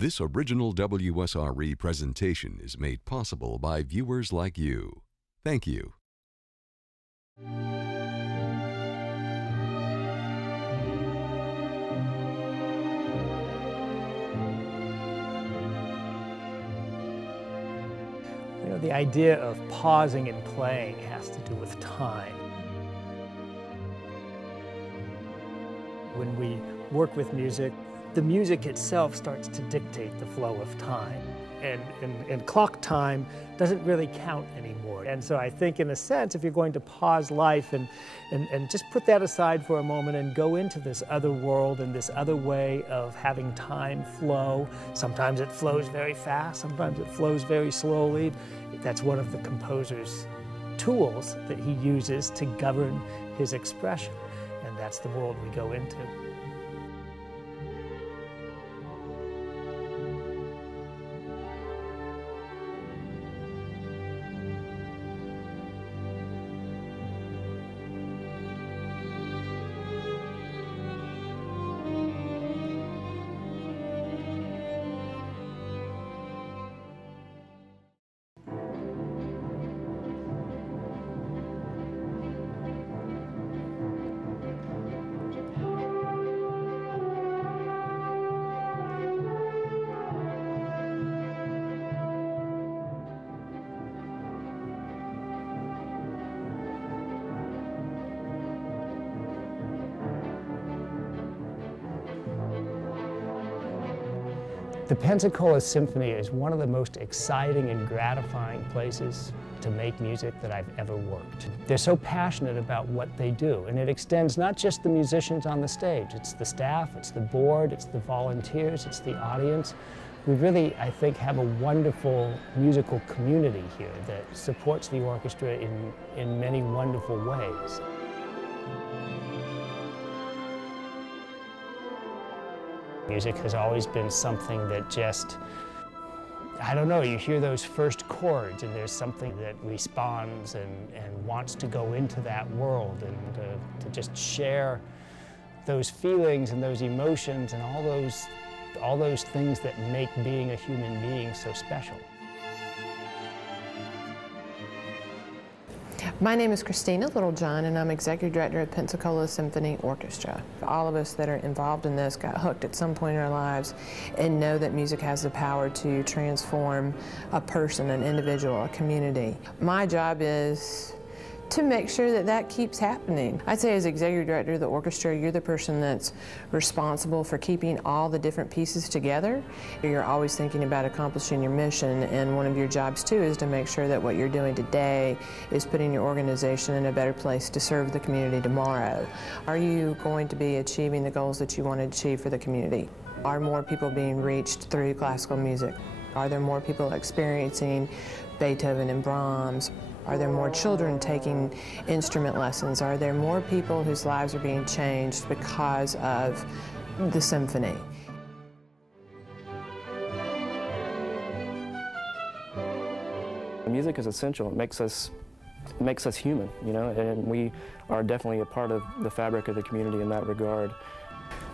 This original WSRE presentation is made possible by viewers like you. Thank you. You know, the idea of pausing and playing has to do with time. When we work with music, the music itself starts to dictate the flow of time. And clock time doesn't really count anymore. And so I think, in a sense, if you're going to pause life and just put that aside for a moment and go into this other world and this other way of having time flow, sometimes it flows very fast, sometimes it flows very slowly. That's one of the composer's tools that he uses to govern his expression. And that's the world we go into. The Pensacola Symphony is one of the most exciting and gratifying places to make music that I've ever worked. They're so passionate about what they do, and it extends not just the musicians on the stage, it's the staff, it's the board, it's the volunteers, it's the audience. We really, I think, have a wonderful musical community here that supports the orchestra in many wonderful ways. Music has always been something that just, I don't know, you hear those first chords and there's something that responds and wants to go into that world and to just share those feelings and those emotions and all those things that make being a human being so special. My name is Christina Littlejohn, and I'm Executive Director of Pensacola Symphony Orchestra. All of us that are involved in this got hooked at some point in our lives and know that music has the power to transform a person, an individual, a community. My job is to make sure that that keeps happening. I'd say as Executive Director of the orchestra, you're the person that's responsible for keeping all the different pieces together. You're always thinking about accomplishing your mission, and one of your jobs too is to make sure that what you're doing today is putting your organization in a better place to serve the community tomorrow. Are you going to be achieving the goals that you want to achieve for the community? Are more people being reached through classical music? Are there more people experiencing Beethoven and Brahms? Are there more children taking instrument lessons? Are there more people whose lives are being changed because of the symphony? Music is essential. It makes us human, you know, and we are definitely a part of the fabric of the community in that regard.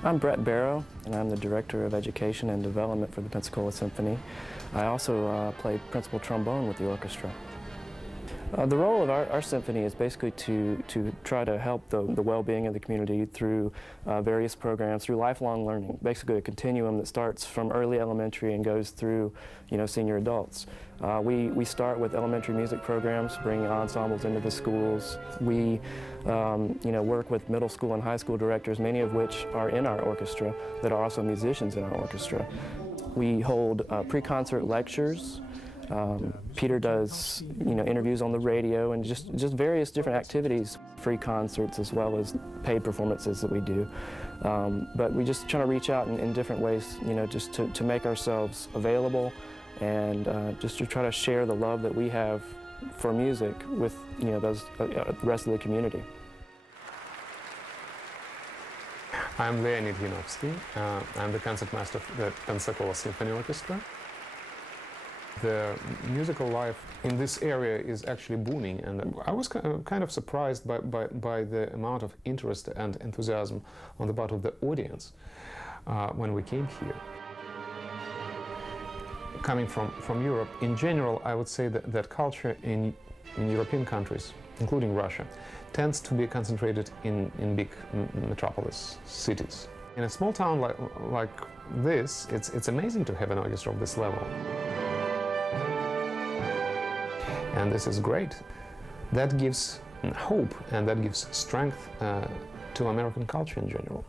I'm Brett Barrow, and I'm the Director of Education and Development for the Pensacola Symphony. I also play principal trombone with the orchestra. The role of our symphony is basically to try to help the well-being of the community through various programs, through lifelong learning, basically a continuum that starts from early elementary and goes through, you know, senior adults. We start with elementary music programs, bringing ensembles into the schools. We you know, work with middle school and high school directors, many of which are in our orchestra, that are also musicians in our orchestra. We hold pre-concert lectures. Peter does, you know, interviews on the radio and just various different activities, free concerts as well as paid performances that we do. But we just try to reach out in different ways, you know, just to make ourselves available and just to try to share the love that we have for music with, you know, the rest of the community. I'm Leonid Yanovsky. I'm the concertmaster of the Pensacola Symphony Orchestra. The musical life in this area is actually booming, and I was kind of surprised by the amount of interest and enthusiasm on the part of the audience when we came here. coming from Europe, in general, I would say that culture in European countries, including Russia, tends to be concentrated in big metropolis cities. In a small town like this, it's amazing to have an orchestra of this level. And this is great. That gives hope and that gives strength to American culture in general.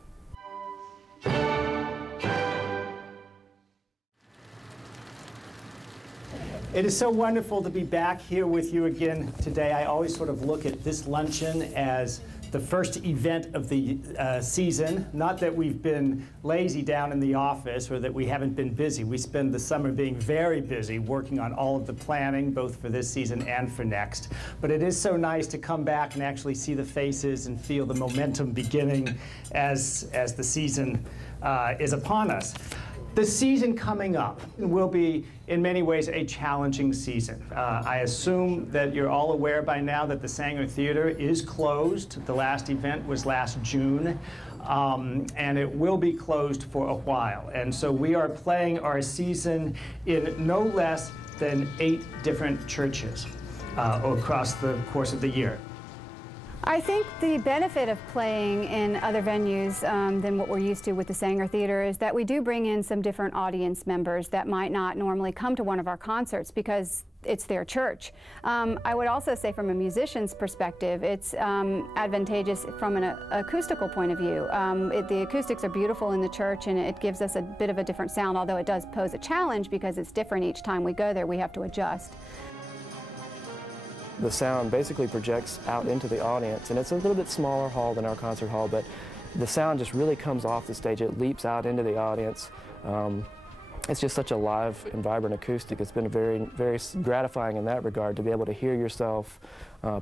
It is so wonderful to be back here with you again today. I always sort of look at this luncheon as the first event of the season. Not that we've been lazy down in the office or that we haven't been busy. We spend the summer being very busy working on all of the planning, both for this season and for next. But it is so nice to come back and actually see the faces and feel the momentum beginning as the season is upon us. The season coming up will be, in many ways, a challenging season. I assume that you're all aware by now that the Sanger Theater is closed. The last event was last June, and it will be closed for a while. And so we are playing our season in no less than 8 different churches across the course of the year. I think the benefit of playing in other venues than what we're used to with the Sanger Theater is that we do bring in some different audience members that might not normally come to one of our concerts because it's their church. I would also say from a musician's perspective, it's advantageous from an acoustical point of view. The acoustics are beautiful in the church and it gives us a bit of a different sound, although it does pose a challenge because it's different each time we go there. We have to adjust. The sound basically projects out into the audience, and it's a little bit smaller hall than our concert hall, but the sound just really comes off the stage. It leaps out into the audience. It's just such a live and vibrant acoustic. It's been very, very gratifying in that regard to be able to hear yourself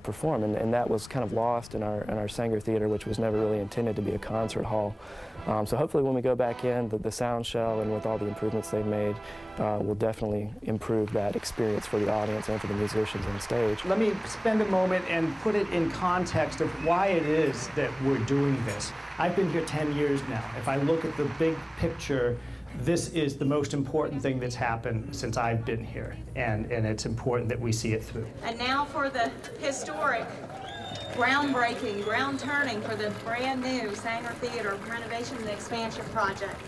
perform, and that was kind of lost in our Sanger Theater, which was never really intended to be a concert hall. So hopefully when we go back in, the sound shell and with all the improvements they've made will definitely improve that experience for the audience and for the musicians on stage. Let me spend a moment and put it in context of why it is that we're doing this. I've been here 10 years now. If I look at the big picture, this is the most important thing that's happened since I've been here, and it's important that we see it through. And now for the historic, groundbreaking, ground turning for the brand new Sanger Theater renovation and expansion project.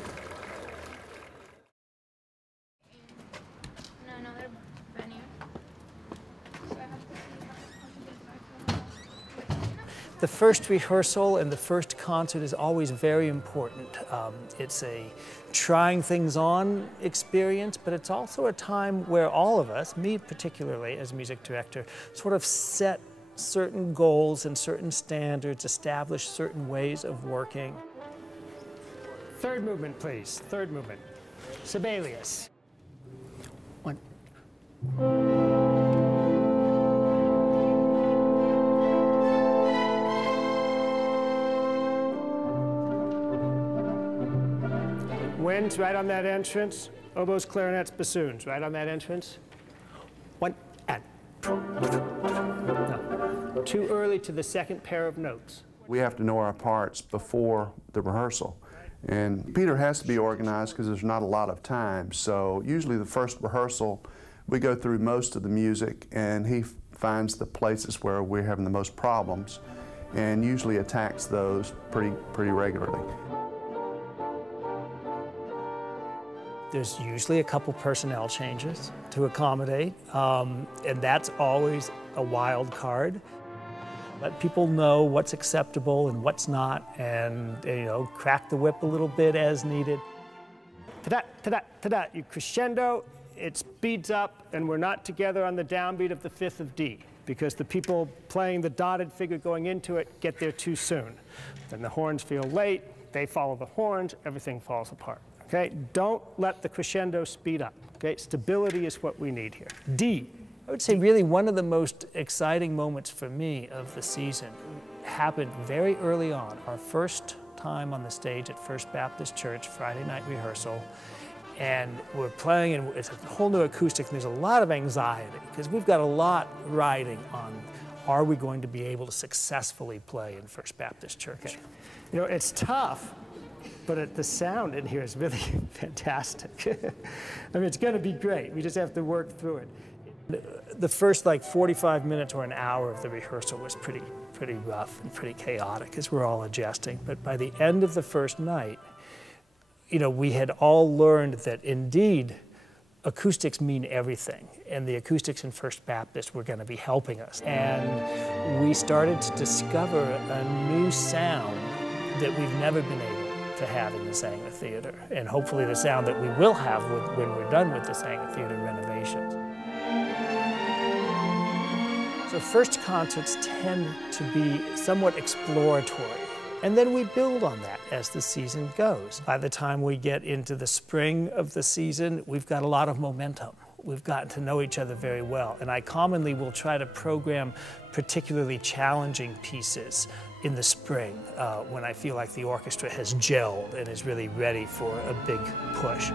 The first rehearsal and the first concert is always very important. It's a trying things on experience, but it's also a time where all of us, me particularly as music director, sort of set certain goals and certain standards, establish certain ways of working. Third movement, please. Third movement. Sibelius. 1. Winds right on that entrance. Oboes, clarinets, bassoons right on that entrance. 1 and no. Too early to the second pair of notes. We have to know our parts before the rehearsal. And Peter has to be organized because there's not a lot of time. So usually the first rehearsal, we go through most of the music and he finds the places where we're having the most problems and usually attacks those pretty regularly. There's usually a couple personnel changes to accommodate, and that's always a wild card. Let people know what's acceptable and what's not, and crack the whip a little bit as needed. Ta-da, ta-da, ta-da, you crescendo, it speeds up, and we're not together on the downbeat of the 5th of D, because the people playing the dotted figure going into it get there too soon. Then the horns feel late, they follow the horns, everything falls apart. Okay, don't let the crescendo speed up. Okay, stability is what we need here. D. I would say really one of the most exciting moments for me of the season happened very early on. Our first time on the stage at First Baptist Church, Friday night rehearsal, and we're playing, and it's a whole new acoustic, and there's a lot of anxiety because we've got a lot riding on, are we going to be able to successfully play in First Baptist Church? Okay. It's tough But the sound in here is really fantastic. I mean, it's going to be great. We just have to work through it. The first like 45 minutes or an hour of the rehearsal was pretty rough and pretty chaotic as we're all adjusting. But by the end of the first night, you know, we had all learned that indeed acoustics mean everything, and the acoustics in First Baptist were going to be helping us. And we started to discover a new sound that we've never been able to have in the Sanger Theater, and hopefully the sound that we will have when we're done with the Sanger Theater renovations. So first concerts tend to be somewhat exploratory, and then we build on that as the season goes. By the time we get into the spring of the season, we've got a lot of momentum. We've gotten to know each other very well, and I commonly will try to program particularly challenging pieces in the spring when I feel like the orchestra has gelled and is really ready for a big push.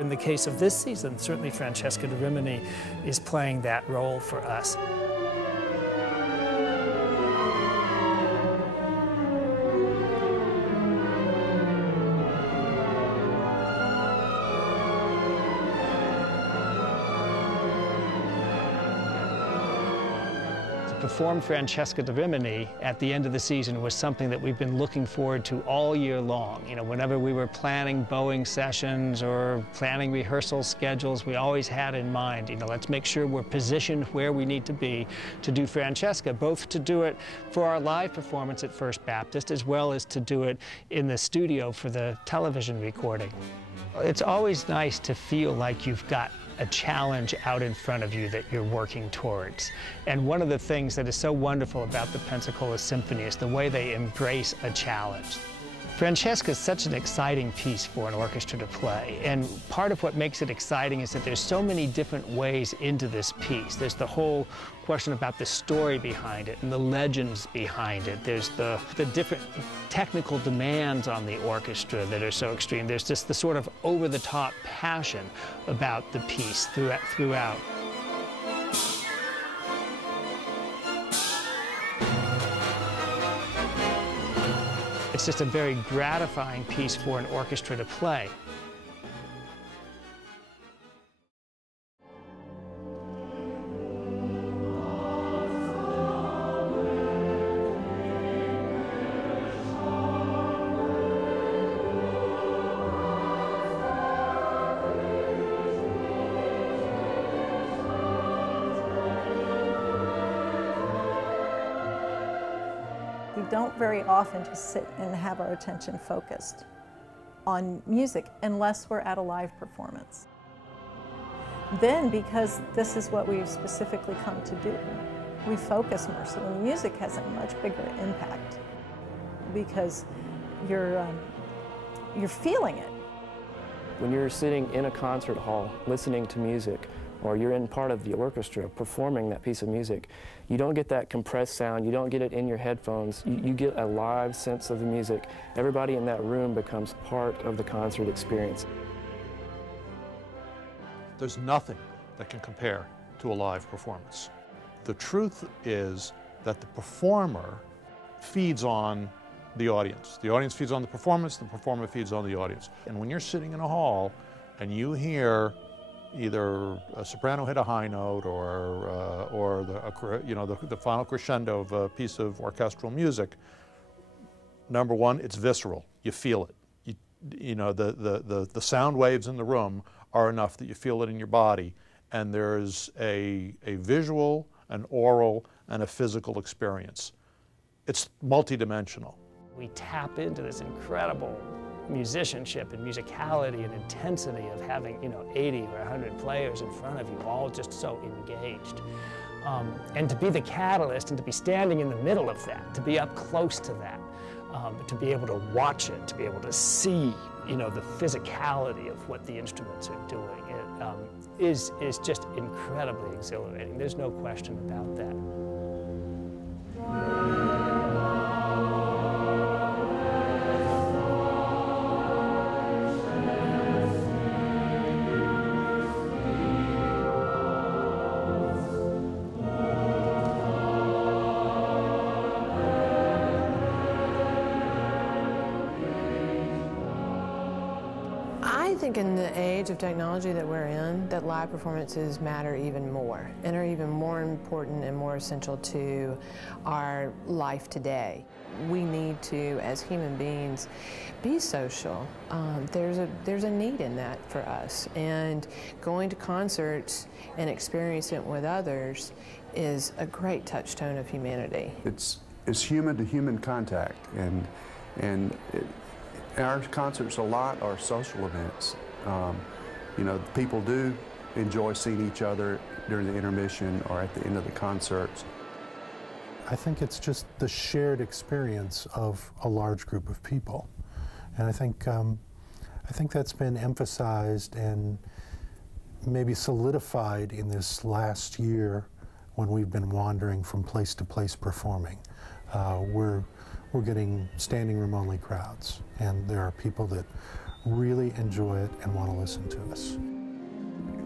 In the case of this season, certainly Francesca de Rimini is playing that role for us. Perform Francesca de Rimini at the end of the season was something that we've been looking forward to all year long. You know, whenever we were planning bowing sessions or planning rehearsal schedules, we always had in mind, you know, let's make sure we're positioned where we need to be to do Francesca, both to do it for our live performance at First Baptist as well as to do it in the studio for the television recording. It's always nice to feel like you've got a challenge out in front of you that you're working towards. And one of the things that is so wonderful about the Pensacola Symphony is the way they embrace a challenge. Francesca is such an exciting piece for an orchestra to play, and part of what makes it exciting is that there's so many different ways into this piece. There's the whole question about the story behind it and the legends behind it. There's the different technical demands on the orchestra that are so extreme. There's just the sort of over-the-top passion about the piece throughout. It's just a very gratifying piece for an orchestra to play. We don't very often just sit and have our attention focused on music unless we're at a live performance. Then, because this is what we've specifically come to do, we focus more. So the music has a much bigger impact because you're feeling it. When you're sitting in a concert hall listening to music, or you're in part of the orchestra performing that piece of music, you don't get that compressed sound, you don't get it in your headphones, you get a live sense of the music. Everybody in that room becomes part of the concert experience. There's nothing that can compare to a live performance. The truth is that the performer feeds on the audience. The audience feeds on the performer feeds on the audience. And when you're sitting in a hall and you hear either a soprano hit a high note or the final crescendo of a piece of orchestral music, number one, it's visceral. You feel it. The sound waves in the room are enough that you feel it in your body, and there's a visual, an oral, and a physical experience. It's multidimensional. We tap into this incredible musicianship and musicality and intensity of having 80 or 100 players in front of you, all just so engaged. And to be the catalyst and to be standing in the middle of that, to be up close to that, to be able to watch it, to be able to see the physicality of what the instruments are doing, is just incredibly exhilarating. There's no question about that. think in the age of technology that we're in, that live performances matter even more and are even more important and more essential to our life today. We need to, as human beings, be social. There's a need in that for us, and going to concerts and experiencing it with others is a great touchstone of humanity. It's human-to-human contact, and our concerts a lot are social events. You know, people do enjoy seeing each other during the intermission or at the end of the concerts. I think it's just the shared experience of a large group of people, and I think that's been emphasized and maybe solidified in this last year when we've been wandering from place to place performing. We're getting standing room only crowds, and there are people that really enjoy it and want to listen to us.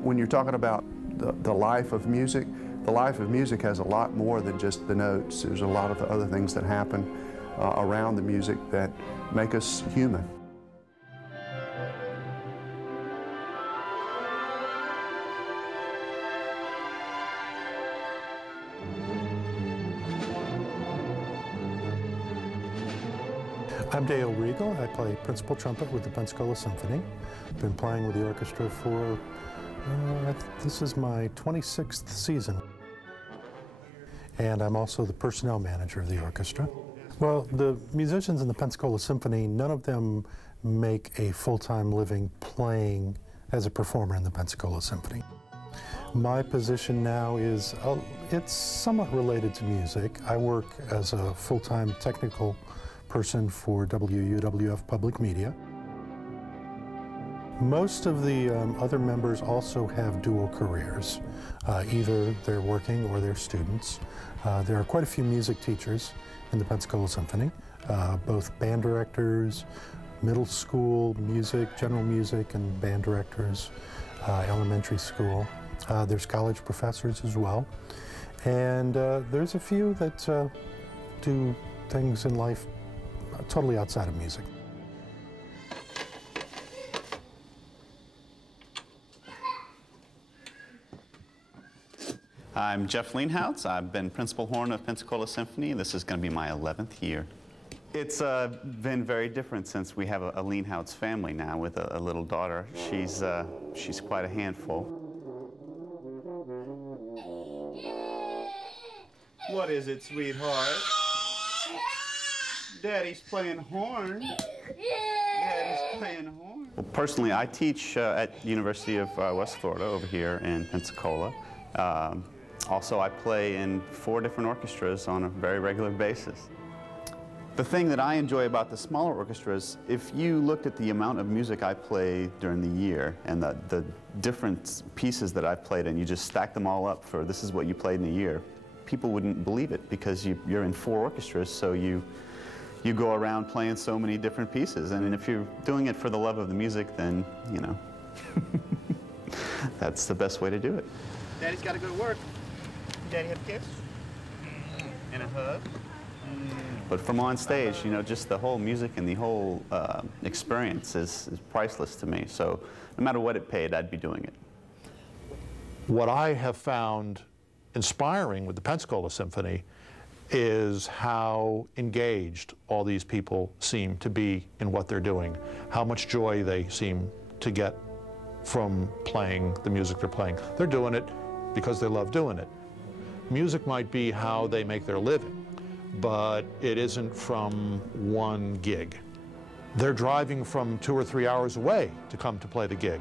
When you're talking about the life of music, the life of music has a lot more than just the notes. There's a lot of other things that happen around the music that make us human. I'm Dale Regal. I play principal trumpet with the Pensacola Symphony. Been playing with the orchestra for, this is my 26th season. And I'm also the personnel manager of the orchestra. Well, the musicians in the Pensacola Symphony, none of them make a full-time living playing as a performer in the Pensacola Symphony. My position now is, it's somewhat related to music. I work as a full-time technical person for WUWF Public Media. Most of the other members also have dual careers. Either they're working or they're students. There are quite a few music teachers in the Pensacola Symphony, both band directors, middle school music, general music, and band directors, elementary school. There's college professors as well. And there's a few that do things in life totally outside of music. I'm Jeff Leanhouse. I've been principal horn of Pensacola Symphony. This is going to be my 11th year. It's been very different since we have a Leanhouse family now with a little daughter. She's quite a handful. What is it, sweetheart? Daddy's playing horn. Daddy's playing horn. Well, personally, I teach at the University of West Florida over here in Pensacola. Also, I play in 4 different orchestras on a very regular basis. The thing that I enjoy about the smaller orchestras, if you looked at the amount of music I play during the year and the different pieces that I've played and you just stack them all up for this is what you played in a year, people wouldn't believe it because you're in 4 orchestras, so you go around playing so many different pieces. And if you're doing it for the love of the music, then, you know, that's the best way to do it. Daddy's got to go to work. Daddy have a kiss? And a hug? But from on stage, you know, just the whole music and the whole experience is priceless to me. So no matter what it paid, I'd be doing it. What I have found inspiring with the Pensacola Symphony is how engaged all these people seem to be in what they're doing, how much joy they seem to get from playing the music they're playing. They're doing it because they love doing it. Music might be how they make their living, but it isn't from one gig. They're driving from 2 or 3 hours away to come to play the gig.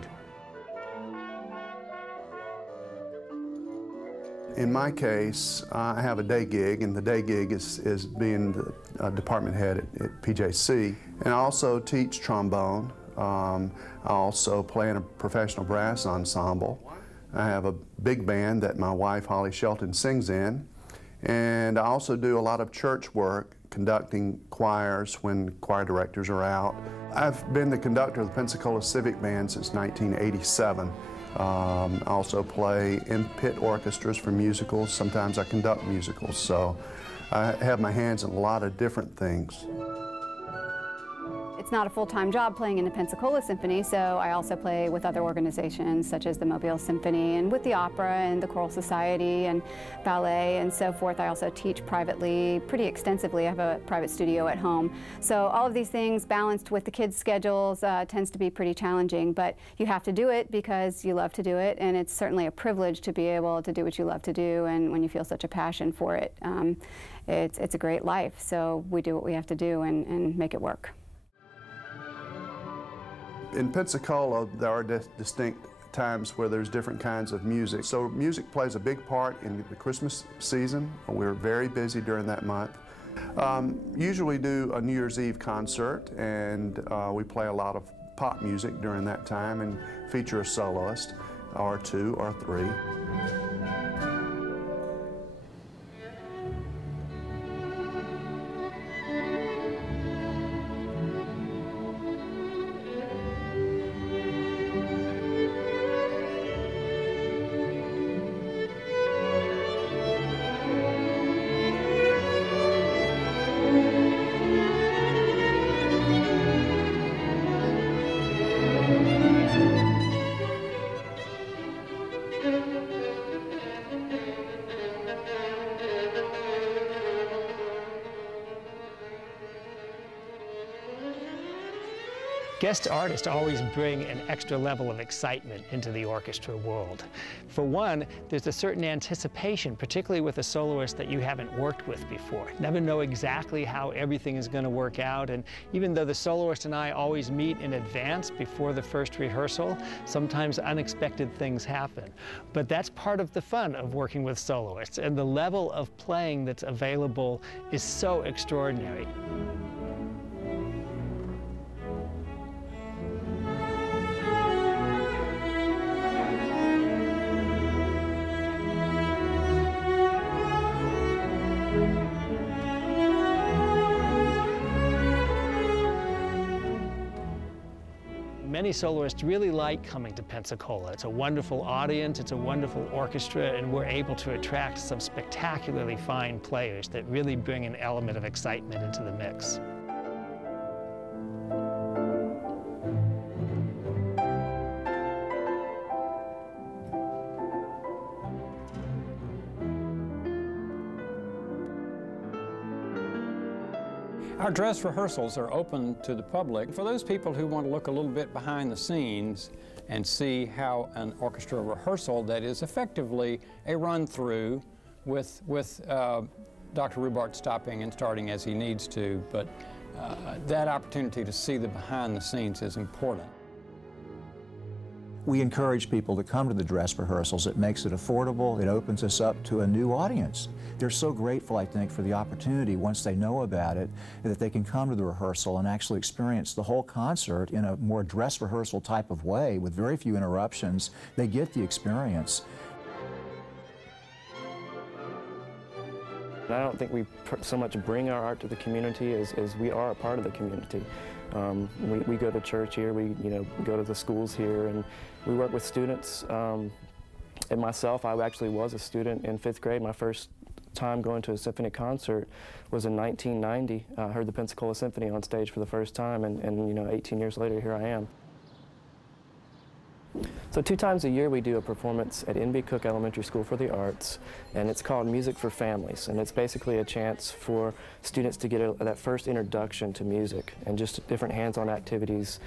In my case, I have a day gig, and the day gig is being the department head at PJC. And I also teach trombone. I also play in a professional brass ensemble. I have a big band that my wife, Holly Shelton, sings in. And I also do a lot of church work, conducting choirs when choir directors are out. I've been the conductor of the Pensacola Civic Band since 1987. I also play in pit orchestras for musicals. Sometimes I conduct musicals, so I have my hands in a lot of different things. It's not a full-time job playing in the Pensacola Symphony, so I also play with other organizations such as the Mobile Symphony and with the opera and the Choral Society and ballet and so forth. I also teach privately pretty extensively. I have a private studio at home. So all of these things balanced with the kids' schedules tends to be pretty challenging, but you have to do it because you love to do it, and it's certainly a privilege to be able to do what you love to do, and when you feel such a passion for it, it's a great life. So we do what we have to do and make it work. In Pensacola, there are distinct times where there's different kinds of music. So music plays a big part in the Christmas season. We're very busy during that month. Usually do a New Year's Eve concert, and we play a lot of pop music during that time and feature a soloist or two or three. Guest artists always bring an extra level of excitement into the orchestra world. For one, there's a certain anticipation, particularly with a soloist that you haven't worked with before. Never know exactly how everything is going to work out, and even though the soloist and I always meet in advance before the first rehearsal, sometimes unexpected things happen. But that's part of the fun of working with soloists, and the level of playing that's available is so extraordinary. Many soloists really like coming to Pensacola. It's a wonderful audience, it's a wonderful orchestra, and we're able to attract some spectacularly fine players that really bring an element of excitement into the mix. Our dress rehearsals are open to the public. For those people who want to look a little bit behind the scenes and see how an orchestra rehearsal that is effectively a run-through with Dr. Rubart stopping and starting as he needs to, but that opportunity to see the behind the scenes is important. We encourage people to come to the dress rehearsals. It makes it affordable. It opens us up to a new audience. They're so grateful, I think, for the opportunity, once they know about it, that they can come to the rehearsal and actually experience the whole concert in a more dress rehearsal type of way with very few interruptions. They get the experience. I don't think we so much bring our art to the community as we are a part of the community. We go to church here, we go to the schools here, and we work with students. And myself, I actually was a student in 5th grade. My first time going to a symphony concert was in 1990. I heard the Pensacola Symphony on stage for the first time, and 18 years later, here I am. So 2 times a year we do a performance at N.B. Cook Elementary School for the Arts, and it's called Music for Families, and it's basically a chance for students to get that first introduction to music and just different hands-on activities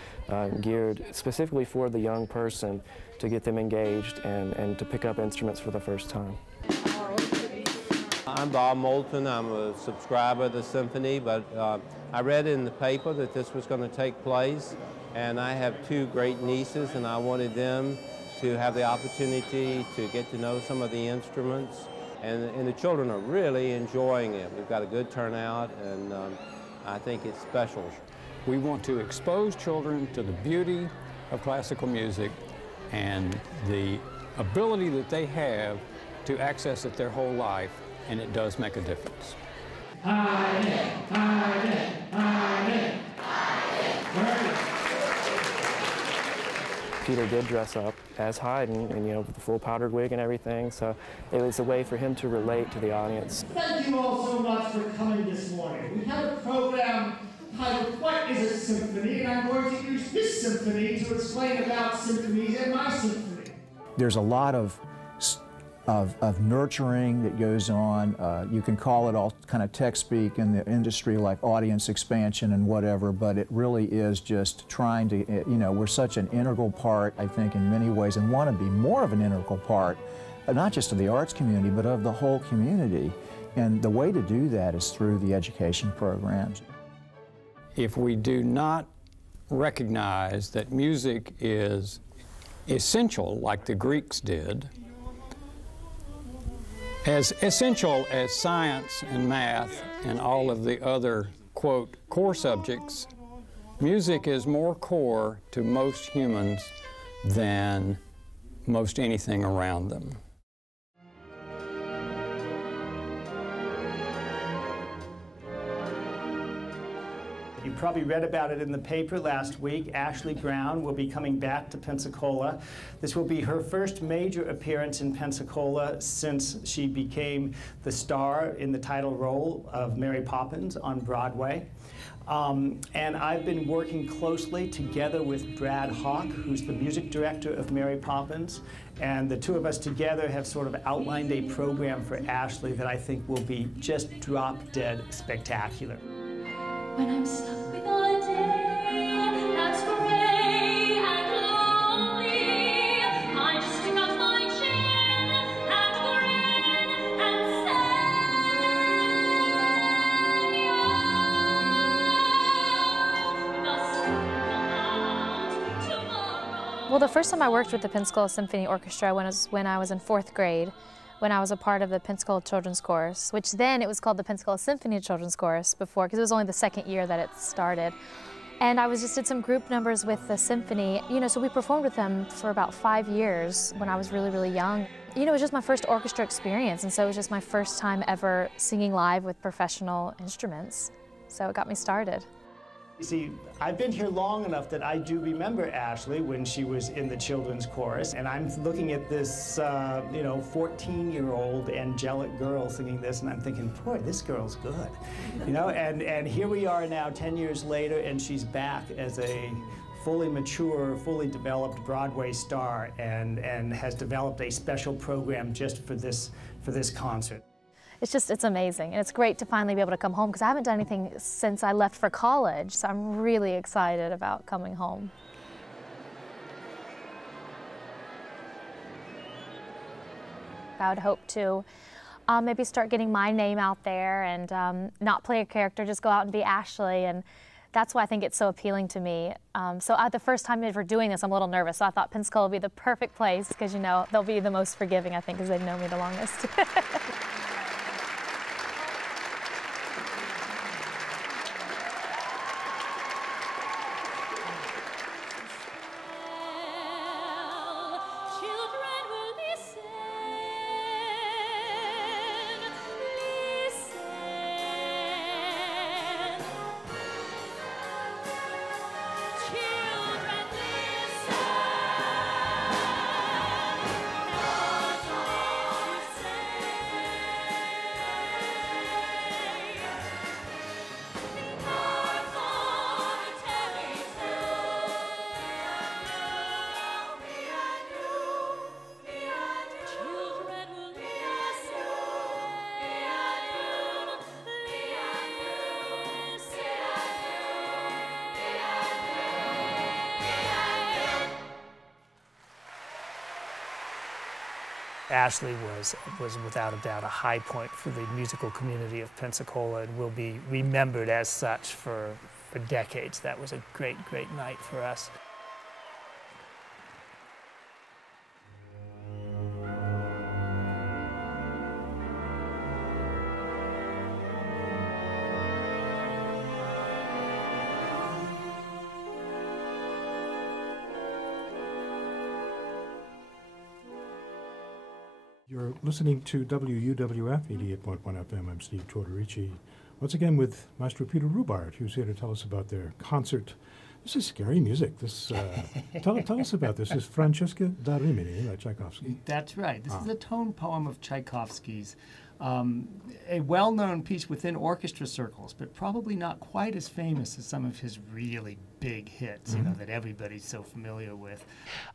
geared specifically for the young person to get them engaged and to pick up instruments for the first time. I'm Bob Moulton. I'm a subscriber of the symphony, but I read in the paper that this was going to take place, and I have 2 great nieces, and I wanted them to have the opportunity to get to know some of the instruments, and the children are really enjoying it. We've got a good turnout, and I think it's special. We want to expose children to the beauty of classical music and the ability that they have to access it their whole life, and it does make a difference. Peter did dress up as Haydn, and with the full powdered wig and everything, so it was a way for him to relate to the audience. Thank you all so much for coming this morning. We have a program titled What is a Symphony? And I'm going to use this symphony to explain about symphonies and my symphony. There's a lot of nurturing that goes on. You can call it all kind of tech speak in the industry like audience expansion and whatever, but it really is just trying to, you know, we're such an integral part, I think, in many ways, and want to be more of an integral part, not just of the arts community, but of the whole community. And the way to do that is through the education programs. If we do not recognize that music is essential, like the Greeks did, as essential as science and math and all of the other, quote, core subjects, music is more core to most humans than most anything around them. You probably read about it in the paper last week. Ashley Brown will be coming back to Pensacola. This will be her first major appearance in Pensacola since she became the star in the title role of Mary Poppins on Broadway. And I've been working closely together with Brad Hawk, who's the music director of Mary Poppins, and the two of us together have sort of outlined a program for Ashley that I think will be just drop-dead spectacular. When I'm stuck with a day that's gray and lonely, I just stick out my chin and grin and say, well, the first time I worked with the Pensacola Symphony Orchestra was when I was in 4th grade, when I was a part of the Pensacola Children's Chorus, which then it was called the Pensacola Symphony Children's Chorus before, because it was only the 2nd year that it started. And I just did some group numbers with the symphony, you know, so we performed with them for about 5 years when I was really, really young. You know, it was just my first orchestra experience, and so it was just my first time ever singing live with professional instruments. So it got me started. You see, I've been here long enough that I do remember Ashley when she was in the children's chorus, and I'm looking at this, you know, 14-year-old angelic girl singing this, and I'm thinking, boy, this girl's good, you know. And here we are now, 10 years later, and she's back as a fully mature, fully developed Broadway star, and has developed a special program just for this concert. It's amazing, and it's great to finally be able to come home because I haven't done anything since I left for college, so I'm really excited about coming home. I would hope to maybe start getting my name out there and not play a character, just go out and be Ashley, and that's why I think it's so appealing to me. So the first time ever doing this, I'm a little nervous, so I thought Pensacola would be the perfect place because, you know, they'll be the most forgiving, I think, because they've known me the longest. Ashley was without a doubt a high point for the musical community of Pensacola and will be remembered as such for decades. That was a great, great night for us. You're listening to WUWF 88.1 FM. I'm Steve Tortorici. Once again with Maestro Peter Rubart, who's here to tell us about their concert. This is scary music. This tell us about this. This is Francesca da Rimini by Tchaikovsky. That's right. This is a tone poem of Tchaikovsky's. a well-known piece within orchestra circles, but probably not quite as famous as some of his really big hits, you know, that everybody's so familiar with.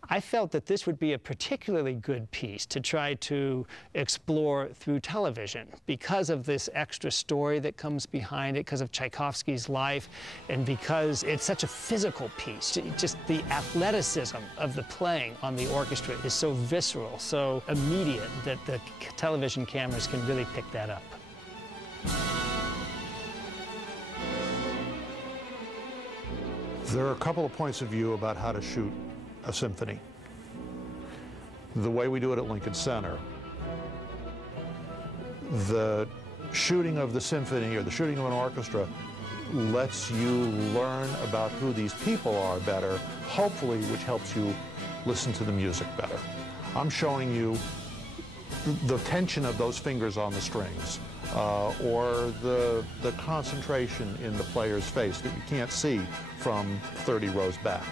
I felt that this would be a particularly good piece to try to explore through television because of this extra story that comes behind it, because of Tchaikovsky's life, and because it's such a physical piece. Just the athleticism of the playing on the orchestra is so visceral, so immediate, that the television cameras can really pick that up. There are a couple of points of view about how to shoot a symphony. The way we do it at Lincoln Center, the shooting of the symphony or the shooting of an orchestra lets you learn about who these people are better, hopefully, which helps you listen to the music better. I'm showing you the tension of those fingers on the strings, or the concentration in the player's face that you can't see from 30 rows back.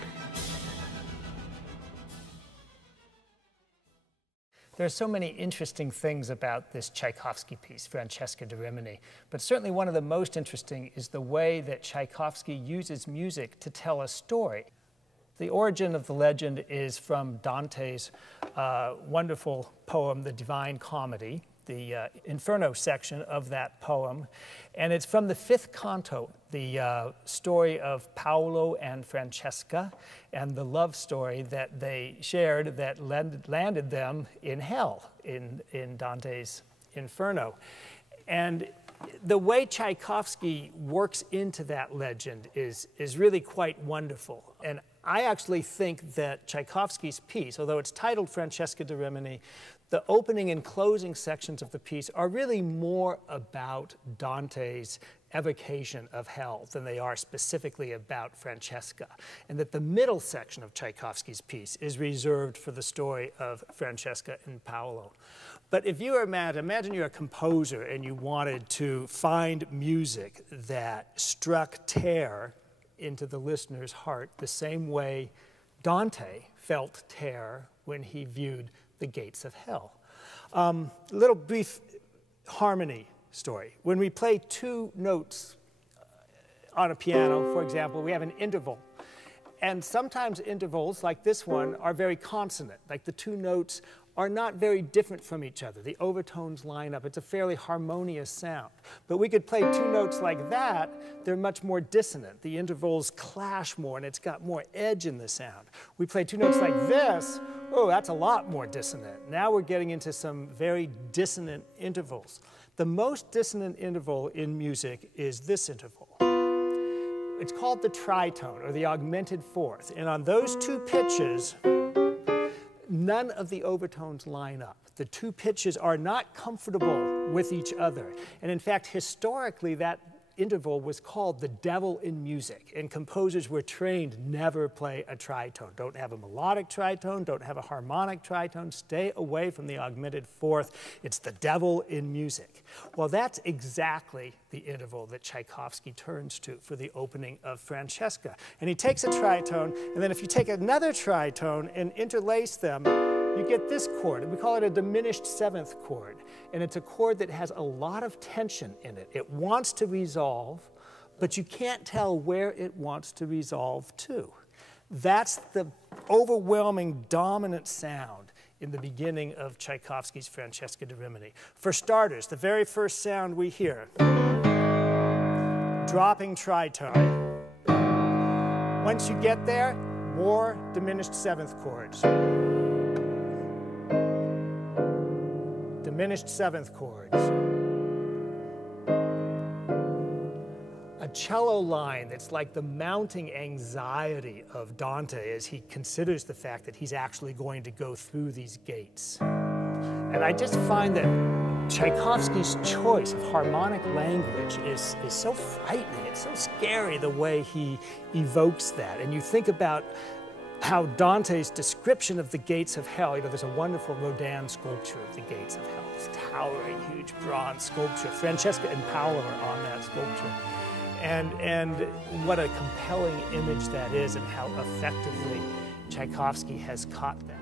There are so many interesting things about this Tchaikovsky piece, Francesca de Rimini, but certainly one of the most interesting is the way that Tchaikovsky uses music to tell a story. The origin of the legend is from Dante's wonderful poem, The Divine Comedy, the Inferno section of that poem, and it's from the 5th canto, the story of Paolo and Francesca and the love story that they shared that landed them in hell in Dante's Inferno. And the way Tchaikovsky works into that legend is really quite wonderful. And I actually think that Tchaikovsky's piece, although it's titled Francesca de Rimini, the opening and closing sections of the piece are really more about Dante's evocation of hell than they are specifically about Francesca, and that the middle section of Tchaikovsky's piece is reserved for the story of Francesca and Paolo. But if you imagine you're a composer and you wanted to find music that struck terror into the listener's heart the same way Dante felt terror when he viewed the gates of hell. A little brief harmony story. When we play 2 notes on a piano, for example, we have an interval. And sometimes intervals, like this one, are very consonant, like the 2 notes are not very different from each other. The overtones line up. It's a fairly harmonious sound. But we could play 2 notes like that. They're much more dissonant. The intervals clash more, and it's got more edge in the sound. We play 2 notes like this. Oh, that's a lot more dissonant. Now we're getting into some very dissonant intervals. The most dissonant interval in music is this interval. It's called the tritone, or the augmented fourth. And on those 2 pitches, none of the overtones line up. The 2 pitches are not comfortable with each other. And in fact, historically, that interval was called the devil in music. And composers were trained never play a tritone. Don't have a melodic tritone, don't have a harmonic tritone, stay away from the augmented fourth. It's the devil in music. Well, that's exactly the interval that Tchaikovsky turns to for the opening of Francesca. And he takes a tritone, and then if you take another tritone and interlace them, you get this chord. We call it a diminished 7th chord. And it's a chord that has a lot of tension in it. It wants to resolve, but you can't tell where it wants to resolve to. That's the overwhelming dominant sound in the beginning of Tchaikovsky's Francesca de Rimini. For starters, the very first sound we hear, dropping tritone. Once you get there, more diminished 7th chords. Diminished 7th chords. A cello line that's like the mounting anxiety of Dante as he considers the fact that he's actually going to go through these gates. And I just find that Tchaikovsky's choice of harmonic language is so frightening. It's so scary the way he evokes that. And you think about how Dante's description of the gates of hell, you know, there's a wonderful Rodin sculpture of the gates of hell, this towering, huge bronze sculpture. Francesca and Paolo are on that sculpture. And what a compelling image that is, and how effectively Tchaikovsky has caught that.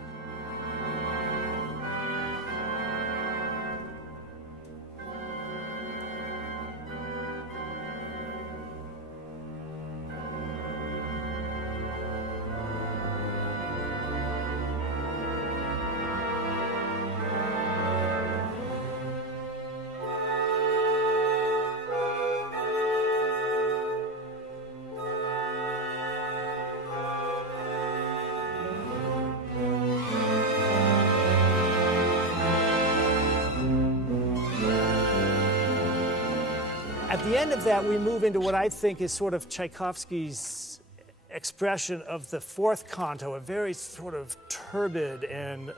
At the end of that, we move into what I think is sort of Tchaikovsky's expression of the fourth canto, a very sort of turbid and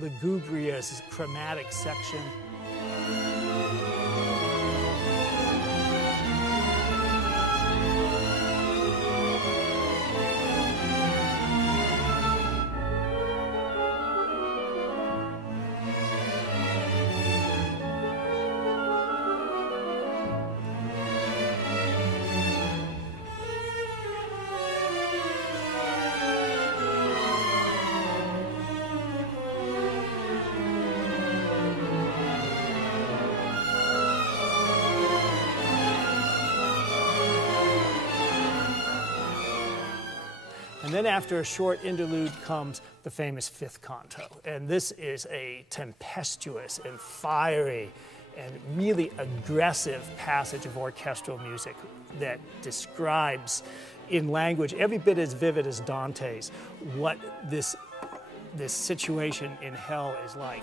lugubrious chromatic section. And then after a short interlude comes the famous fifth canto. And this is a tempestuous and fiery and really aggressive passage of orchestral music that describes in language every bit as vivid as Dante's what this situation in hell is like.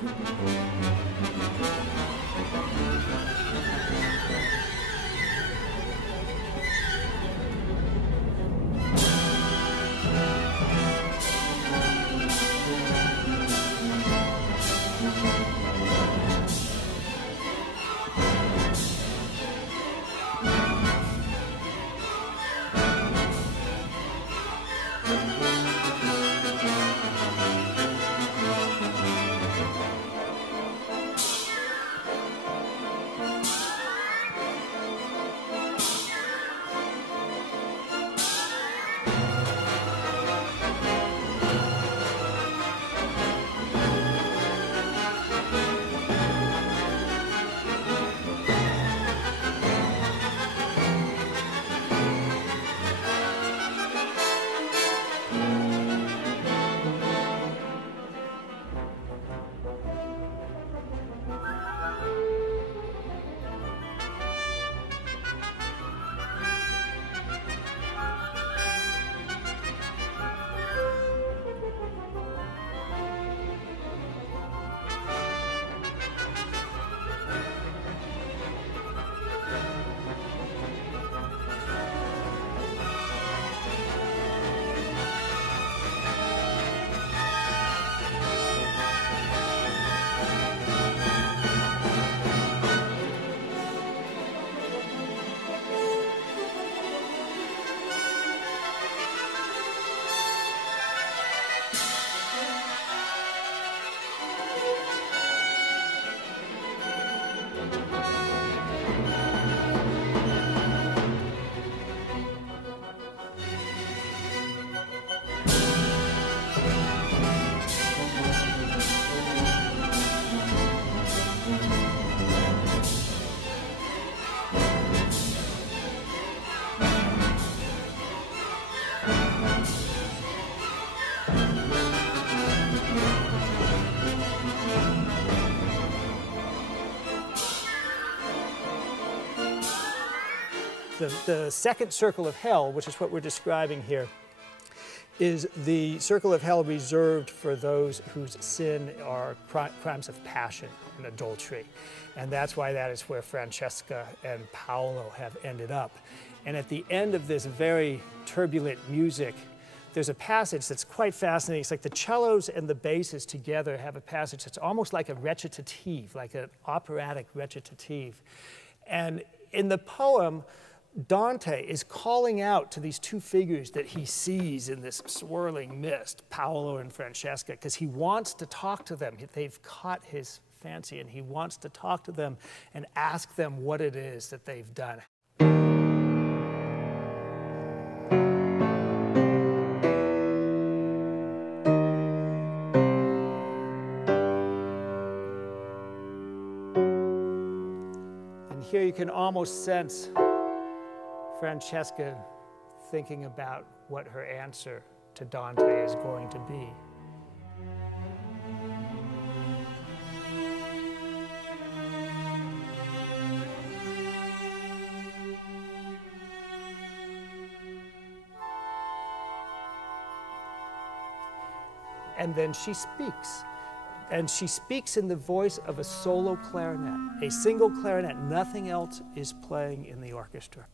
The second circle of hell, which is what we're describing here, is the circle of hell reserved for those whose sin are crimes of passion and adultery. And that's why that is where Francesca and Paolo have ended up. And at the end of this very turbulent music, there's a passage that's quite fascinating. It's like the cellos and the basses together have a passage that's almost like a recitative, like an operatic recitative. And in the poem, Dante is calling out to these two figures that he sees in this swirling mist, Paolo and Francesca, because he wants to talk to them. They've caught his fancy, and he wants to talk to them and ask them what it is that they've done. And here you can almost sense Francesca thinking about what her answer to Dante is going to be. And then she speaks. And she speaks in the voice of a solo clarinet, a single clarinet. Nothing else is playing in the orchestra.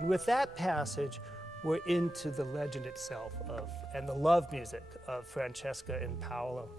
And with that passage, we're into the legend itself and the love music of Francesca and Paolo.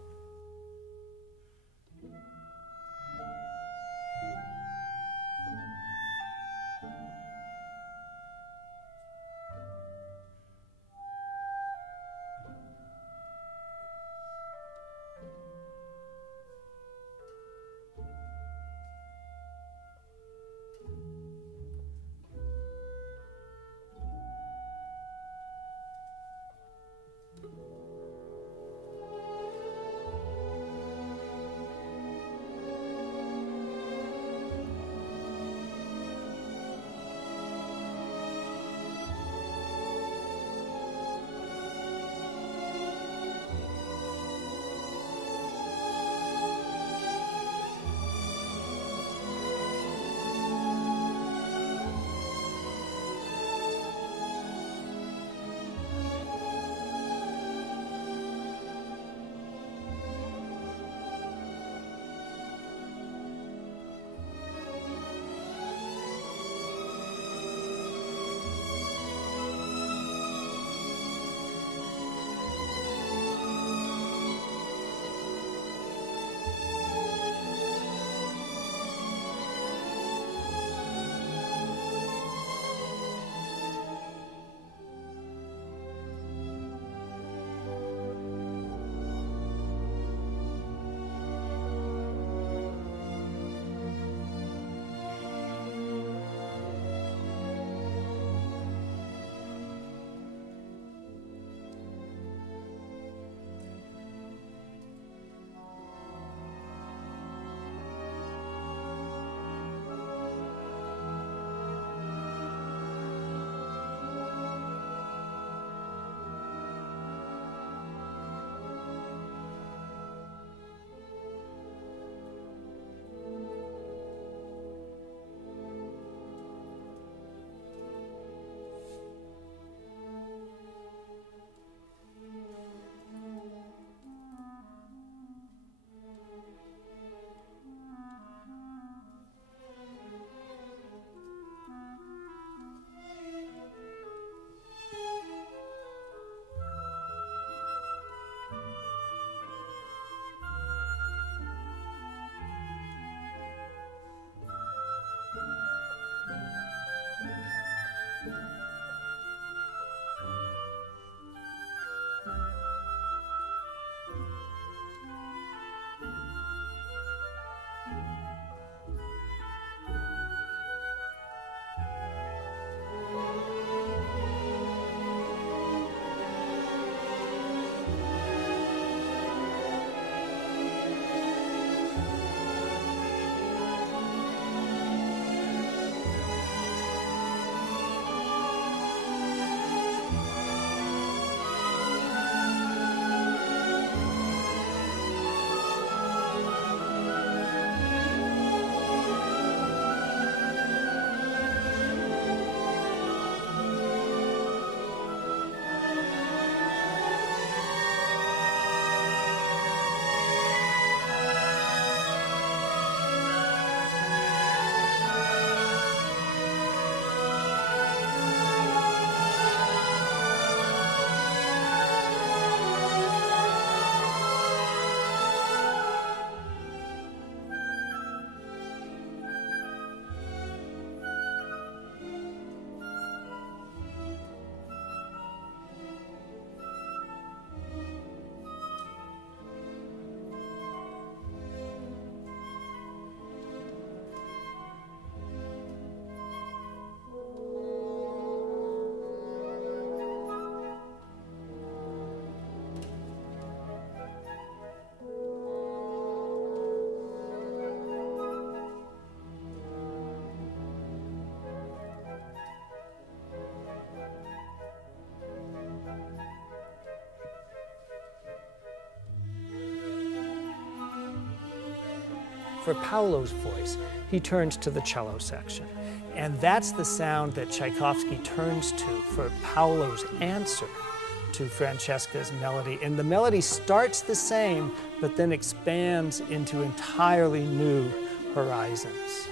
for Paolo's voice, he turns to the cello section. And that's the sound that Tchaikovsky turns to for Paolo's answer to Francesca's melody. And the melody starts the same, but then expands into entirely new horizons.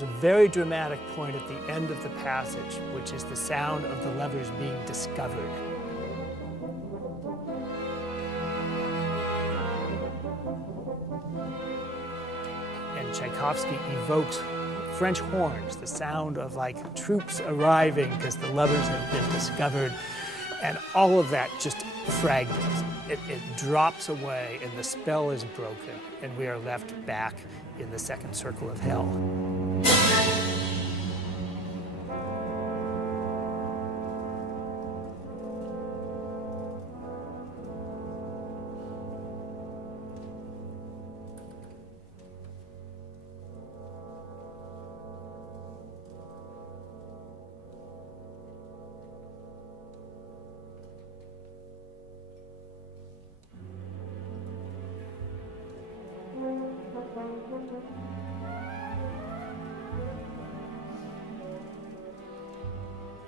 There's a very dramatic point at the end of the passage, which is the sound of the levers being discovered. And Tchaikovsky evokes French horns, the sound of like troops arriving because the levers have been discovered. And all of that just fragments. It drops away and the spell is broken and we are left back in the second circle of hell.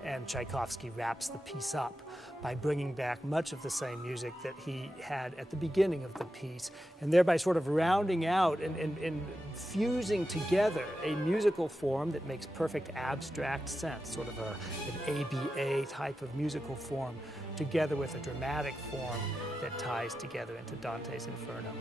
And Tchaikovsky wraps the piece up by bringing back much of the same music that he had at the beginning of the piece, and thereby sort of rounding out and fusing together a musical form that makes perfect abstract sense, sort of an ABA type of musical form, together with a dramatic form that ties together into Dante's Inferno.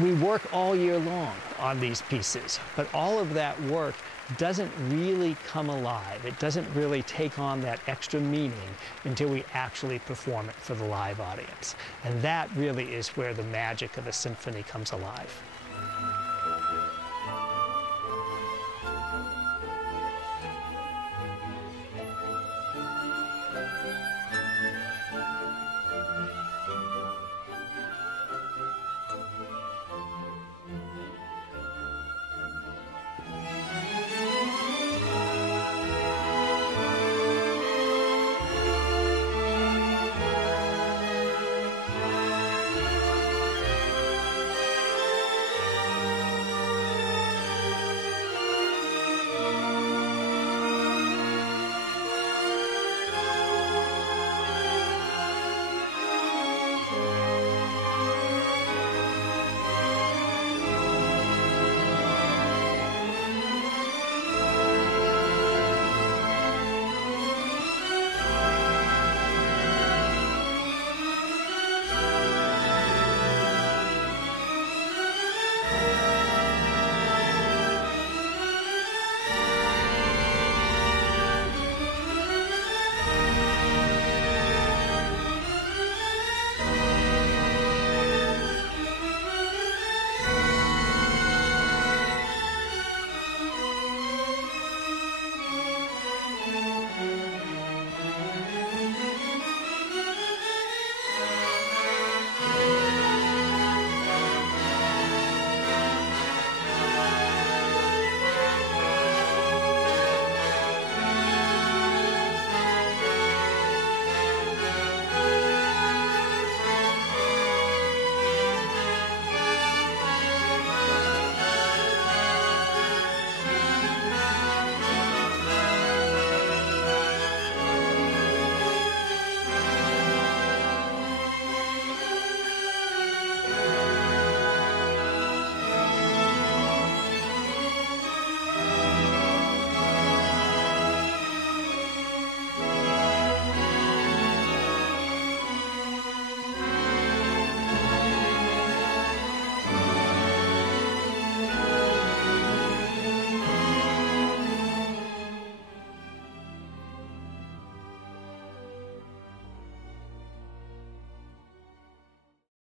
We work all year long on these pieces, but all of that work doesn't really come alive. It doesn't really take on that extra meaning until we actually perform it for the live audience. And that really is where the magic of a symphony comes alive.